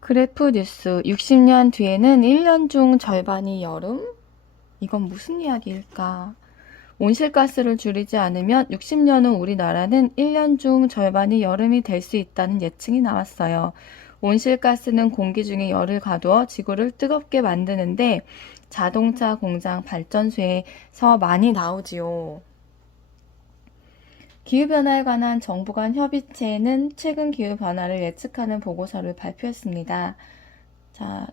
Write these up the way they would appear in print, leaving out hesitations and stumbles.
그래프 뉴스 60년 뒤에는 1년 중 절반이 여름? 이건 무슨 이야기일까? 온실가스를 줄이지 않으면 60년 후 우리나라는 1년 중 절반이 여름이 될 수 있다는 예측이 나왔어요. 온실가스는 공기 중에 열을 가두어 지구를 뜨겁게 만드는데 자동차 공장 발전소에서 많이 나오지요. 기후변화에 관한 정부 간 협의체는 최근 기후변화를 예측하는 보고서를 발표했습니다. 자,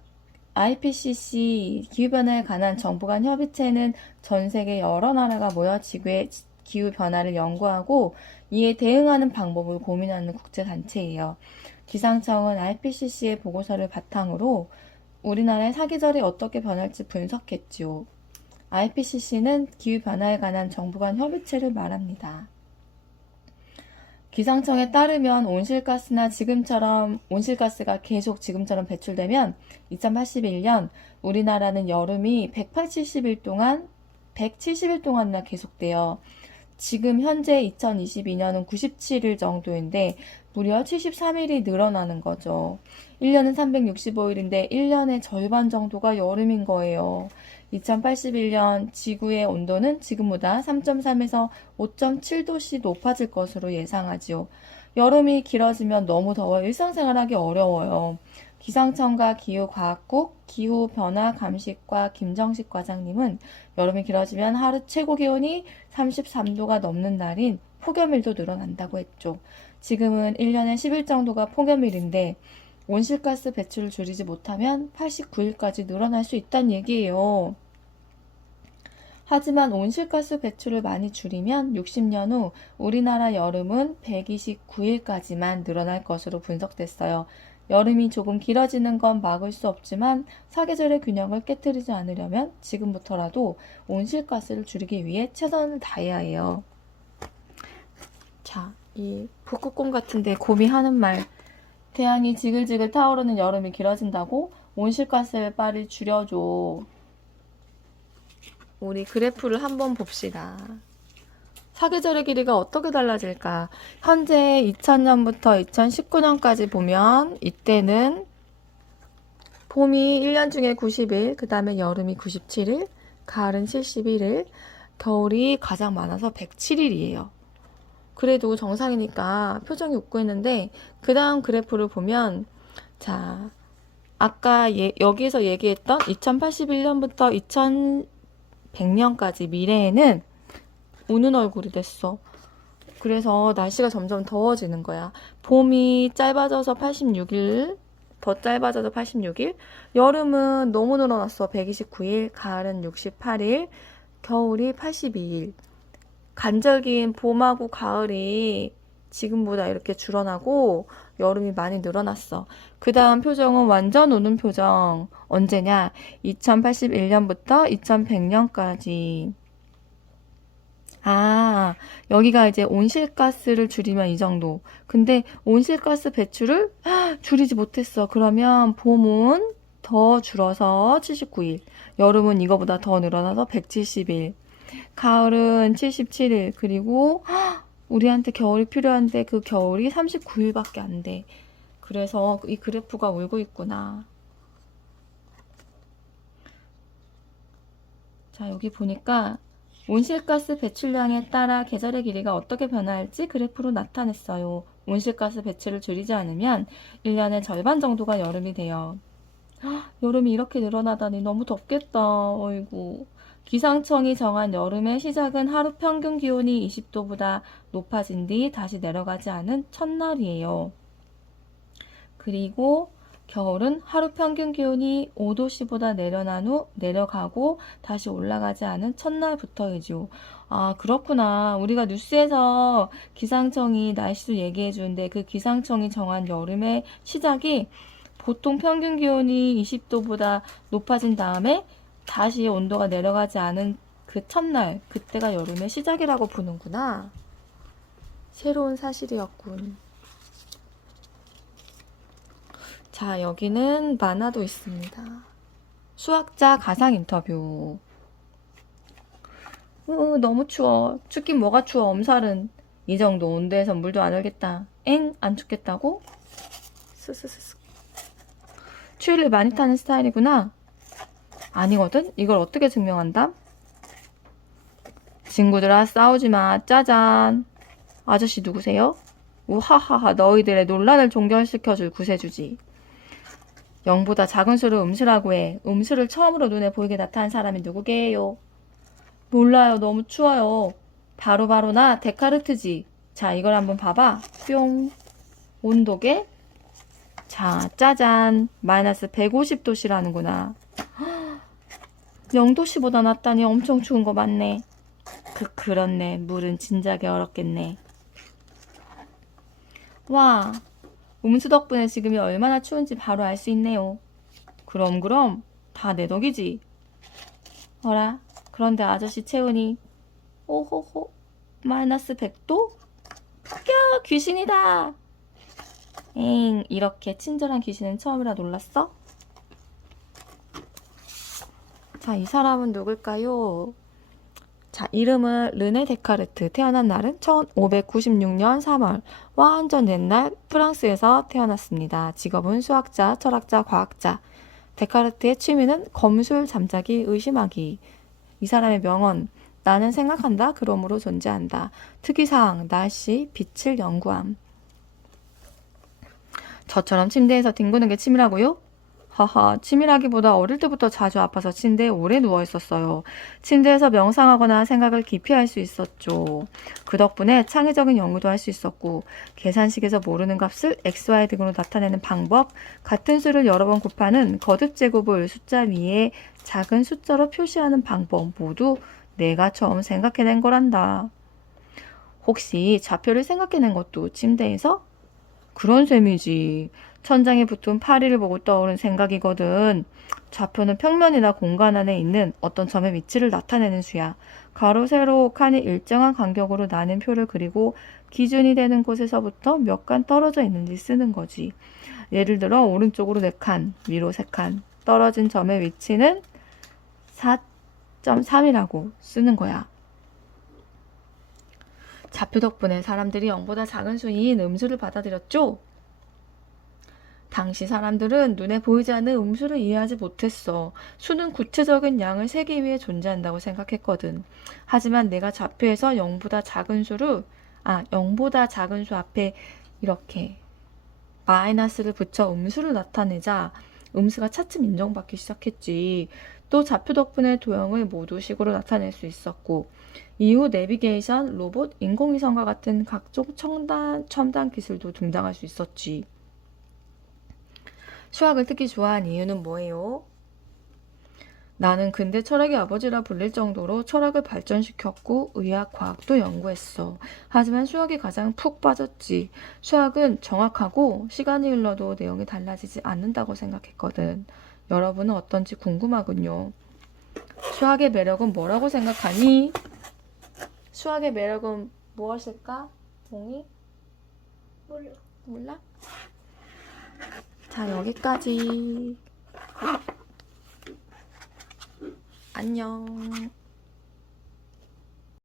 IPCC 기후변화에 관한 정부 간 협의체는 전 세계 여러 나라가 모여 지구의 기후변화를 연구하고 이에 대응하는 방법을 고민하는 국제단체예요. 기상청은 IPCC의 보고서를 바탕으로 우리나라의 사계절이 어떻게 변할지 분석했지요. IPCC는 기후변화에 관한 정부 간 협의체를 말합니다. 기상청에 따르면 온실가스가 계속 지금처럼 배출되면 2081년 우리나라는 여름이 170일 동안이나 계속돼요. 지금 현재 2022년은 97일 정도인데 무려 73일이 늘어나는 거죠. 1년은 365일인데 1년의 절반 정도가 여름인 거예요. 2081년 지구의 온도는 지금보다 3.3에서 5.7도씩 높아질 것으로 예상하지요. 여름이 길어지면 너무 더워 일상생활하기 어려워요. 기상청과 기후과학국 기후변화감시과 김정식 과장님은 여름이 길어지면 하루 최고 기온이 33도가 넘는 날인 폭염일도 늘어난다고 했죠. 지금은 1년에 10일 정도가 폭염일인데 온실가스 배출을 줄이지 못하면 89일까지 늘어날 수 있다는 얘기예요. 하지만 온실가스 배출을 많이 줄이면 60년 후 우리나라 여름은 129일까지만 늘어날 것으로 분석됐어요. 여름이 조금 길어지는 건 막을 수 없지만 사계절의 균형을 깨뜨리지 않으려면 지금부터라도 온실가스를 줄이기 위해 최선을 다해야 해요. 자, 이 북극곰 같은데 곰이 하는 말. 태양이 지글지글 타오르는 여름이 길어진다고 온실가스를 빨리 줄여줘. 우리 그래프를 한번 봅시다. 사계절의 길이가 어떻게 달라질까? 현재 2000년부터 2019년까지 보면 이때는 봄이 1년 중에 90일, 그 다음에 여름이 97일, 가을은 71일, 겨울이 가장 많아서 107일이에요. 그래도 정상이니까 표정이 웃고 있는데 그 다음 그래프를 보면 자, 아까 여기서 얘기했던 2081년부터 2100년까지 미래에는 우는 얼굴이 됐어. 그래서 날씨가 점점 더워지는 거야. 봄이 짧아져서 86일, 더 짧아져서 86일, 여름은 너무 늘어났어. 129일, 가을은 68일, 겨울이 82일. 간절기인 봄하고 가을이 지금보다 이렇게 줄어나고 여름이 많이 늘어났어. 그 다음 표정은 완전 우는 표정. 언제냐? 2081년부터 2100년까지. 아, 여기가 이제 온실가스를 줄이면 이 정도. 근데 온실가스 배출을 줄이지 못했어. 그러면 봄은 더 줄어서 79일, 여름은 이거보다 더 늘어나서 170일, 가을은 77일, 그리고 우리한테 겨울이 필요한데 그 겨울이 39일밖에 안 돼. 그래서 이 그래프가 울고 있구나. 자, 여기 보니까 온실가스 배출량에 따라 계절의 길이가 어떻게 변화할지 그래프로 나타냈어요. 온실가스 배출을 줄이지 않으면 1년의 절반 정도가 여름이 돼요. 여름이 이렇게 늘어나다니 너무 덥겠다. 어이구. 기상청이 정한 여름의 시작은 하루 평균 기온이 20도보다 높아진 뒤 다시 내려가지 않은 첫날이에요. 그리고 겨울은 하루 평균 기온이 5도씨보다 내려난 후 내려가고 다시 올라가지 않은 첫날부터이죠. 아, 그렇구나. 우리가 뉴스에서 기상청이 날씨도 얘기해 주는데 그 기상청이 정한 여름의 시작이 보통 평균 기온이 20도보다 높아진 다음에 다시 온도가 내려가지 않은 그 첫날, 그때가 여름의 시작이라고 보는구나. 새로운 사실이었군. 자, 여기는 만화도 있습니다. 수학자 가상 인터뷰. 너무 추워. 춥긴 뭐가 추워. 엄살은. 이 정도 온도에서 물도 안 얼겠다. 엥? 안 춥겠다고? 스스스스. 추위를 많이 타는 스타일이구나. 아니거든? 이걸 어떻게 증명한다? 친구들아, 싸우지 마. 짜잔. 아저씨 누구세요? 우하하하, 너희들의 논란을 종결시켜줄 구세주지. 0보다 작은 수를 음수라고 해. 음수를 처음으로 눈에 보이게 나타난 사람이 누구게요? 몰라요. 너무 추워요. 바로 나 데카르트지. 자, 이걸 한번 봐봐. 뿅. 온도계. 자, 짜잔. 마이너스 150도씨라는구나. 0도씨보다 낫다니 엄청 추운 거 맞네. 그렇네. 물은 진작에 얼었겠네. 와, 음수 덕분에 지금이 얼마나 추운지 바로 알 수 있네요. 그럼 다 내 덕이지. 어라, 그런데 아저씨 체온이 오호호 마이너스 100도? 야, 귀신이다. 엥, 이렇게 친절한 귀신은 처음이라 놀랐어? 자, 이 사람은 누굴까요? 자, 이름은 르네 데카르트. 태어난 날은 1596년 3월. 완전 옛날 프랑스에서 태어났습니다. 직업은 수학자, 철학자, 과학자. 데카르트의 취미는 검술, 잠자기, 의심하기. 이 사람의 명언. 나는 생각한다. 그러므로 존재한다. 특이사항. 날씨, 빛을 연구함. 저처럼 침대에서 뒹구는 게 취미라고요? 하하, 치밀하기보다 어릴 때부터 자주 아파서 침대에 오래 누워 있었어요. 침대에서 명상하거나 생각을 깊이 할 수 있었죠. 그 덕분에 창의적인 연구도 할 수 있었고, 계산식에서 모르는 값을 XY 등으로 나타내는 방법, 같은 수를 여러 번 곱하는 거듭 제곱을 숫자 위에 작은 숫자로 표시하는 방법 모두 내가 처음 생각해낸 거란다. 혹시 좌표를 생각해낸 것도 침대에서? 그런 셈이지. 천장에 붙은 파리를 보고 떠오른 생각이거든. 좌표는 평면이나 공간 안에 있는 어떤 점의 위치를 나타내는 수야. 가로, 세로, 칸이 일정한 간격으로 나는 표를 그리고 기준이 되는 곳에서부터 몇 칸 떨어져 있는지 쓰는 거지. 예를 들어 오른쪽으로 4칸, 위로 3칸, 떨어진 점의 위치는 4.3이라고 쓰는 거야. 좌표 덕분에 사람들이 0보다 작은 수인 음수를 받아들였죠? 당시 사람들은 눈에 보이지 않는 음수를 이해하지 못했어. 수는 구체적인 양을 세기 위해 존재한다고 생각했거든. 하지만 내가 좌표에서 0보다 작은 수 앞에 이렇게 마이너스를 붙여 음수를 나타내자 음수가 차츰 인정받기 시작했지. 또 좌표 덕분에 도형을 모두식으로 나타낼 수 있었고, 이후 내비게이션, 로봇, 인공위성과 같은 각종 첨단 기술도 등장할 수 있었지. 수학을 특히 좋아한 이유는 뭐예요? 나는 근대 철학의 아버지라 불릴 정도로 철학을 발전시켰고 의학, 과학도 연구했어. 하지만 수학이 가장 푹 빠졌지. 수학은 정확하고 시간이 흘러도 내용이 달라지지 않는다고 생각했거든. 여러분은 어떤지 궁금하군요. 수학의 매력은 뭐라고 생각하니? 수학의 매력은 무엇일까? 봉이? 몰라? 자, 여기까지. 안녕.